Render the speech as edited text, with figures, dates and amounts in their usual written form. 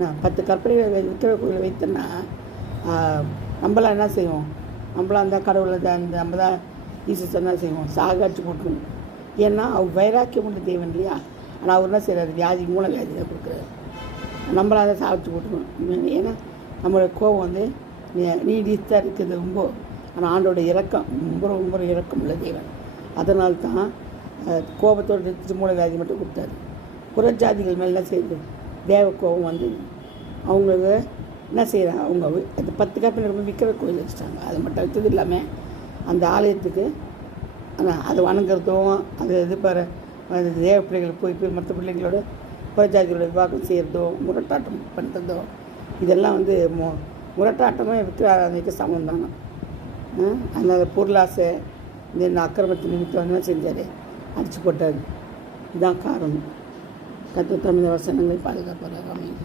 நான் 10 கற்பனைகளை விக்கிரகங்களை வைத்தேன்னா நம்மளாம் என்ன செய்வோம்? நம்மளாம் அந்த கடவுளை தான் நம்ம தான் ஈசன் தான் செய்வோம், சாகாச்சு போட்டுருவோம். ஏன்னா அவர் வைராக்கியம் உள்ள தெய்வம் இல்லையா? ஆனால் அவர் என்ன செய்கிறார்? வியாதி, மூல வியாதி தான் கொடுக்குறாரு. நம்மளாம் அதை சாகிச்சு போட்டுருவோம். ஏன்னா நம்மளோட கோபம் வந்து நீடித்தான் இருக்குது ரொம்ப. ஆனால் ஆண்டோட இறக்கம் ரொம்ப ரொம்ப இறக்கம் உள்ள தெய்வன். அதனால தான் கோபத்தோடு எடுத்துட்டு மூல வியாதி மட்டும் கொடுத்தாரு. புறஜாதிகள் மேலே என்ன செய்யுது? தேவ கோபம் வந்து அவங்களுக்கு என்ன செய்கிறாங்க? அவங்க அந்த 10 கற்பனை ரொம்ப விற்கிற கோயில் வச்சுட்டாங்க. அது மட்டும் வச்சது இல்லாமல் அந்த ஆலயத்துக்கு அதை வணங்குறதும் அது இது பாரு தேவ பிள்ளைகள் போய் மற்ற பிள்ளைங்களோட புறஜாதிகளோட விவாகம் செய்கிறதோ, முரட்டாட்டம் பண்ணுறதோ, இதெல்லாம் வந்து முரட்டாட்டமே விக்கிரக சமம் தானே. அதனால் பொருளாசை இந்த அக்கிரமத்து நிமித்தம் என்ன செஞ்சார்? அடித்து போட்டார். இதுதான் காரணம். கர்த்தர் தமது வசனங்களை பாதுகாப்பாக அமையும்.